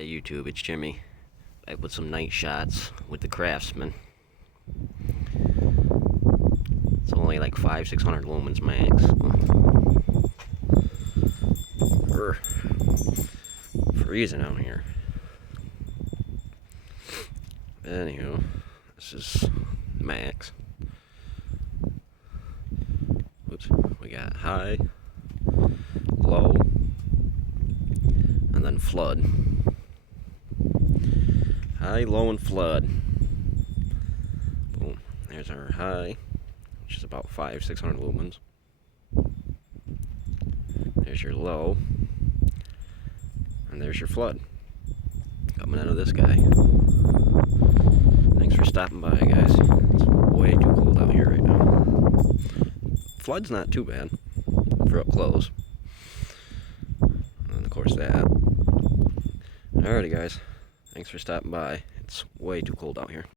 Hey YouTube, it's Jimmy, back with some night shots with the Craftsman. It's only like 500-600 lumens max. Freezing out here. Anywho, this is max. Oops, we got high, low, and then flood. High, low, and flood. Boom. There's our high, which is about 500-600 lumens. There's your low, and there's your flood. Coming out of this guy. Thanks for stopping by, guys. It's way too cold out here right now. Flood's not too bad for up close. And of course that. Alrighty, guys. Thanks for stopping by. It's way too cold out here.